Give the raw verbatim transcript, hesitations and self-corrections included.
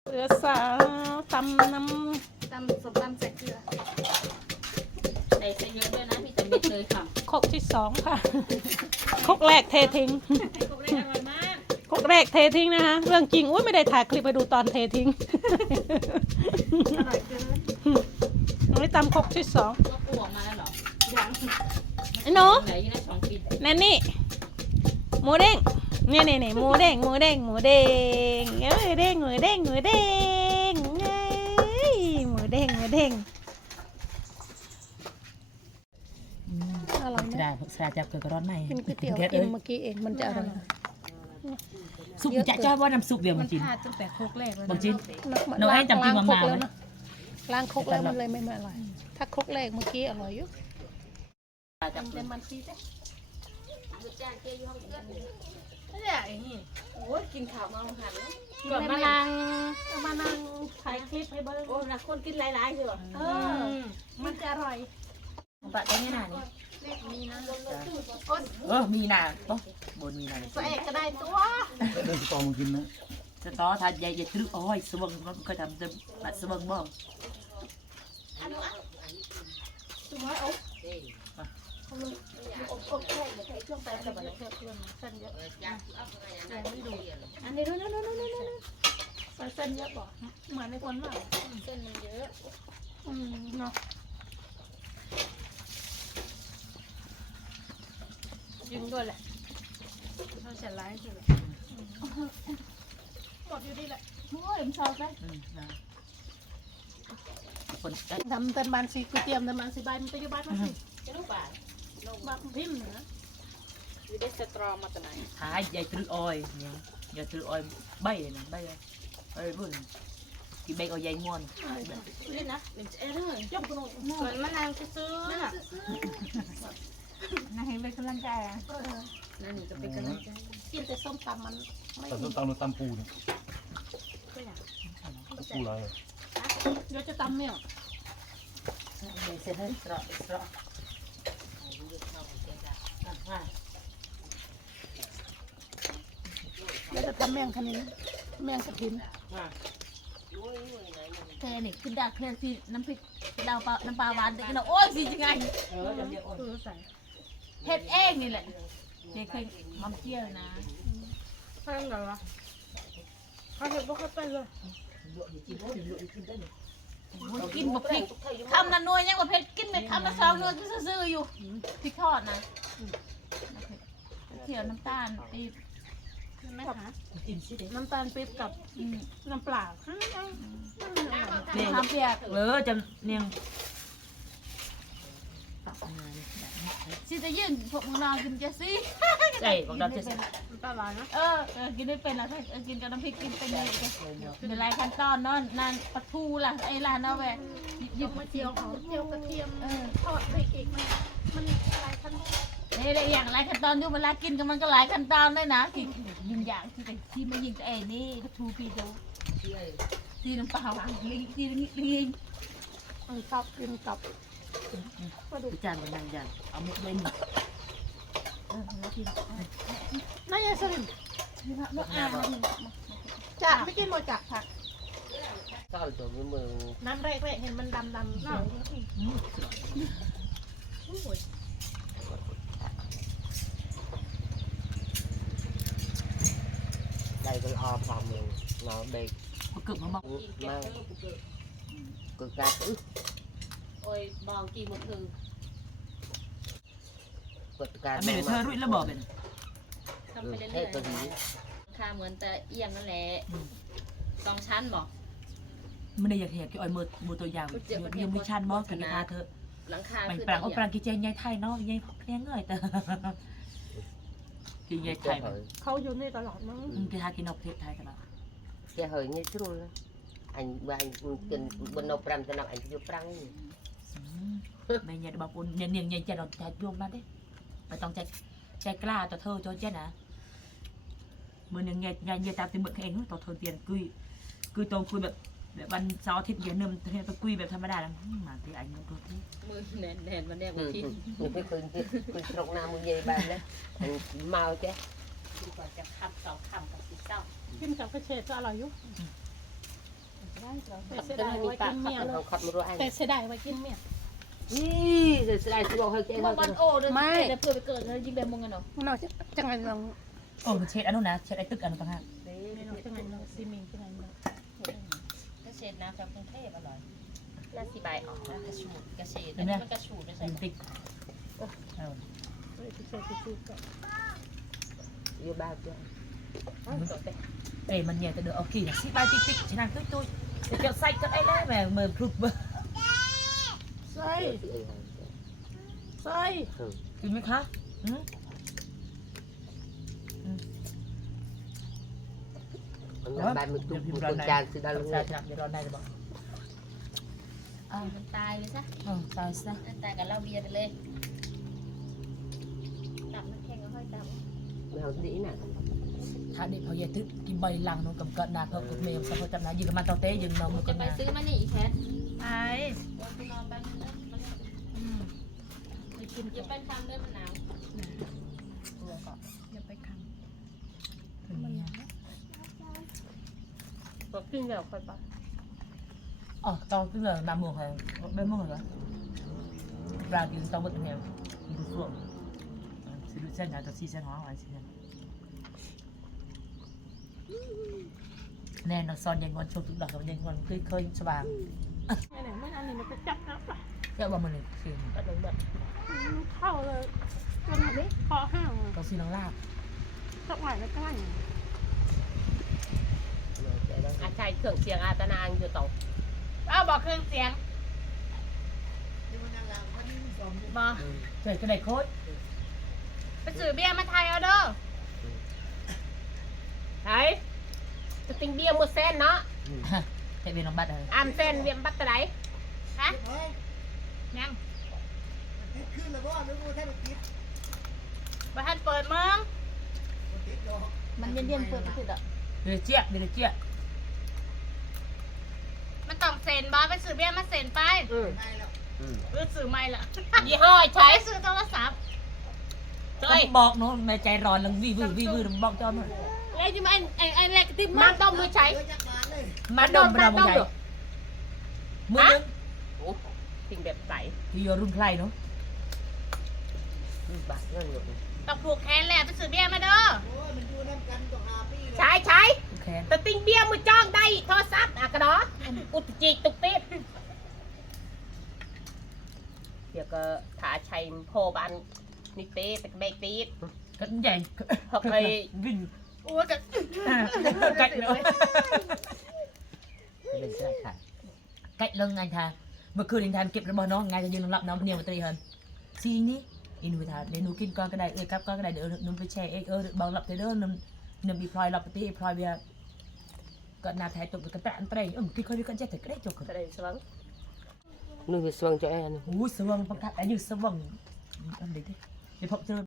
เรือสาวตำน้ตำสมตำใส่เกลือใส่ใส่เยอะด้วยนะมีแต่เม็ดเลยค่ะำครกที่สองค่ะครกแรกเททิ้งไอ้พวกเล็กอร่อยมากครกแรกเททิ้งนะคะเรื่องจริงอุ้ยไม่ได้ถ่ายคลิปไปดูตอนเททิ้งอร่อยเกินอันนี้ตำครกที่สองก็ปูออกมาแล้วเหรอยังไอ้หนูไหนยังได้สองปีแนนนี่หมูเด้งเนี่ยเนี่ยเนี่ยหมูเด้งหมูเด้งหมูเด้งเอ้ยเด้งหมูเด้งหมูเด้งเอ้ยหมูเด้งหมูเด้งอร่อยไหมได้สาจับเกิดร้อนไหมกินก๋วยเตี๋ยวกินเมื่อกี้เองมันจะอร่อยซุปจะจ้าว่าน้ำซุปเดียวมัมัน นจินพลาดตั้งแต่โคกแรกแล้วบางจินล้หนูให้จำกินล้างมาครกม่าแล้วไหมนะล้างครกแล้วมันเลยไม่มาอร่อยถ้าครกแรกเมื่อกี้อร่อยอยู่จำเป็นมันซีจ้ะจ้างเกยอยู่ห้องเพื่อนไม่ได้ไอ้นี่โอ้ยกินข้าวมาลงหันก่อนมานั่งมานั่งถ่ายคลิปให้เบิ้งโอ้นะคนกินหลายๆเถอะเออมันจะอร่อยปะได้ไงน่ะนี่มีนะเออมีน่ะปะบนมีน่ะใส่ก็ได้ตัวเดินตองมากินนะจะต่อทานใหญ่ใหญ่ตรึกอ้อยสว่างมันก็ทำเต็มบัดสว่างบ้างตัวเอาอบแค่ใช้เครื่องแป้งกับอะไรเครื่องเส้นเยอะไม่ดูอันนี้ดูนู่นนู่นนู่นนู่นใส่เส้นเยอะบ่เหมือนในคนมากเส้นมันเยอะอืมเนาะยิงด้วยแหละเราจะไลฟ์ด้วยหมดอยู่ดีแหละโอ้ยมันชอบไหมอืมนะคนทำเต็มบานสีก๋วยเตี๋ยวเต็มบานสีใบมันไปอยู่บ้านมาสิจะลูกบาทบ้านพิมพ์นะอยู่ได้สตรอมาจากไหนหายใหญ่ตรึกอ้อยเนี่ยใหญ่ตรึกอ้อยใบเลยนะใบเลยเอ้ยบุญกินใบอ้อยใหญ่ม้วนนี่นะเป็นเอเรื่องยกกระโดดเหมือนมะนาวซื้อน่ะนายเป็นกำลังใจอ่ะนั่นจะเป็นกำลังใจกินแต่ส้มตำมันไม่แต่ต้นตำนูตำปูเนี่ยก็อยากปูอะไรอะเดี๋ยวจะตำเนี่ยเสร็จแล้วสระสระเดี๋ยวจะทำแมงคันนี้แมงกระถินแค่นี่คือดักแค่ที่น้ำพริกดาวปลาน้ำปลาหวานแต่ก็โอ้ยสิจังไงเออจะเรียกอ้อยคือใส่เฮ็ดเองนี่แหละเด็กเคยมัมเที่ยวนะทำไงวะเขาเห็นว่าเขาไปเลยกินแบบพริกคำละหน่วยยังว่าเผ็ดกินไปคำละสองหน่วยก็ซื่อๆอยู่พริกทอดนะเที่ยวน้ำตาลปี๊บใช่ไหมคะกินสิเด็กน้ำตาลปี๊บกับน้ำเปล่าเนี่ยทำเปียกเออจะเนียงสิจะยื่นพวกมึงนอนกินจะสิใช่บอกเราจะปลาหวานนะเออเออกินได้เป็นแล้วถ้าเออกินกับน้ำพริกกินเป็นเลยเป็นหลายขั้นตอนเนาะนานปลาทูล่ะไอ้ล่ะเนาะแหวะหยิบมาเจียวหอมเจียวกระเทียมเออทอดไปอีกมันมันหลายขั้นตอนนี่แหละอย่างหลายขั้นตอนอยู่เวลากินกันมันก็หลายขั้นตอนด้วยนะที่ยิงอย่างที่แต่ที่ไม่ยิงกับไอ้นี่ปลาทูปีเดียวที่น้ำปลาหวานลิงที่ลิงมันตับกินตับพิจารณ์มันนั่งยันเอามุกเล่นเออแล้วที่นายสลิมนกอามาที่จะไม่กินหมดจักผักก้าวตัวมือมือน้ำแรกๆเห็นมันดำดำหน่อยได้ก็ออพร้อมเลยเราเด็กก็เกิดมาบอกมากกึกกาอึ๊โอ้ยบองกี่หมดคือกดการไม่ได้เธอรุ่ยแล้วบอกเป็นทำไปเรื่เทอยศตัวนี้ๆค่าเหมือนแต่เอียงนั่นแหละสองชั้นบอกไม่ได้อยากเห็นกี่อ้อยมือมือตัวยาวยังไม่ชันบอกกี่พาเธอหลังคามันคือปรางโอ้ปรางกี่เจนยายไทยเนาะยายเลี้ยงเงยแต่กี่ยายไทยเขาอยู่นี่ตลอดมั้งกี่ทากินนกเทศไทยตลอดแกเหยนี่ชุนanh và anh cần bên nộp ram cho nó anh chụp răng ไม่เนี่ยบางคนเนี่ยเนี่ยเนี่ยใจเราใจรวมมาได้ไม่ต้องใจใจกล้าต่อเธอcho chếtนะมือหนึ่งเนี่ยเนี่ยตามที่มือเองต่อเธอเตียนกุยกุยตรงกุยแบบแบบวันเสาร์อาทิตย์เย็นนึมเธอไปกุยแบบธรรมดาแล้วมาที่อันนี้ตัวที่มือแน่นแน่นมันแน่นกว่าที่ cái khơi khơi trọc nam như vậy bạn đấy anh mau chứ กว่าจะคำสองคำกับสิเศร้ากินกับกระเฉดก็อร่อยอยู่แต่เสียดายไว้กินเมียเขาขับมารู้อันแต่เสียดายไว้กินเมียนี่เสียดายที่บอกให้เจ๊บเขาอกวันโอ้เดินเดินเพื่อไปเกิดแล้วยิงแบบมึงกันเนาะมันเอาจังไงลองโอ้เช็ดอันนู้นนะเช็ดไอ้ตึกอันนู้นต่างหากไม่เอาจังไงลองซีมิงจังไงลองเกษตรน้ำจากกรุงเทพอร่อยน่าสิบายออกกระชูดเกษตรอันนี้มันกระชูดไม่ใช่มันติ๊กเออเฮ้ยที่ใส่ที่ซื้อก็อยู่บ้านเจ้าเอ้ยมันเนี่ยจะเดือดเอากี่นะสิบายติ๊กติ๊กฉันนั่งตุ้ยตุ้ยจะเกี่ยวไส้ก็ไอ้ได้แม่เมื่อพลุกเบอร์ใส่ใส่กินไหมคะอืมมันบ้านมันตุ้มมันจานสิดาลุงใช่ใช่เดี๋ยวรอได้จะบอกอ่ามันตายเลยซะอ๋อตายซะตายกับเหล้าเบียร์ไปเลยตับมันแข็งก็ค่อยตับแมวดีน่ะถ้าเด็กเขาแย่ตึ๊บกินใบลังน้องกับกัดนาเพิ่มกับเมย์สักคนจำนะยืนกับมันเตาเต้ยืนน้องมือกัจะนไปนาซื้อมานี่อีกแค่ไอ้วันไปนอนไปนึงนะมันไปกินอย่าไปทำด้วยมันหนาวอย่าไปคันก็กินแล้วค่อยไปอ๋อตอนที่เรานำมือใครไม่มือเหรอปลากินตอนบดแนวดูส่วนสิดูเส้นนะตัวซีเส้นห้องอะไรสิแน่นอนซอนยังวันชมทุกดอกกับยังวันเคยเคยสว่างไอ้ไหนไม่อันนี้มันไปจับนะป่ะเจ้าว่ามันเลยคือก็ต้องแบบมันเข้าเลยจนนี้คอห้างตัวซีน้องลาบสักหน่อยแล้วก็อาชัยเครื่องเสียงอาตนางอยู่ต่ออ้าวบอกเครื่องเสียงบอกเจ๋ก็ได้โค้ดไปซื้อเบียร์มาไทยเอาเด้อไอ้จะติงเบี้ยมือเส้นเนาะเจ๋เป็นน้องบัตรเลยอามเส้นเบี้ยบัตรไหนฮะยังบ้านเปิดมึงมันเย็นๆเปิดไม่ติดอ่ะเดี๋ยวเจี๊ยเดี๋ยวเจี๊ยมันต้องเซ็นบ้าไปซื้อเบียร์มาเซ็นไปอืมเออซื้อไม่ละยี่ห้อใช้ไปซื้อโทรศัพท์ต้องบอกน้องแม่ใจร้อนลังวิววิววิวบอกจอมแล้วที่มันไอ้ไอ้แรกที่มาต้มมือใช้มาดมมาดมใจมือนึงโอ้ติงแบบใสที่โยรุ่นใครเนาะบัตรเงินหมดต้องผูกแขนแหละไปซื้อเบียร์มาเด้อใช้ใช้โอเคแต่ติงเบี้ยมือจ้องได้โทรศัพท์อ่ะกระดออุตจิกตุกติดเดี๋ยวก็ถาชัยโพบันนิเต้ตะเบกตีดก็ใหญ่วิ่งโอ้ยกันไก่เลยเป็นใช่ค่ะไก่ลงงานทางเมื่อคืนอินทานเก็บระเบิดน้องงานจะยืนรับน้ำเนียวมาตีเฮินซีนี่อินวิทาเดี๋ยวหนูกินก้อนก็ได้เอ้ยครับก้อนก็ได้เดี๋ยวหนูไปแช่เอ้ยเออบางหลับเด้อหนูหนูมีพลอยหลับตีพลอยเบียก็นาแท้ตกกันแต่อันเตยเออกินคนเดียวกันจะถึงก็ได้จบกันจะได้สว่างนู่นเป็นสว่างใจแอนโอ้สว่างปังคับอันนี้สว่างอันนี้ดิเดี๋ยวพบเจอ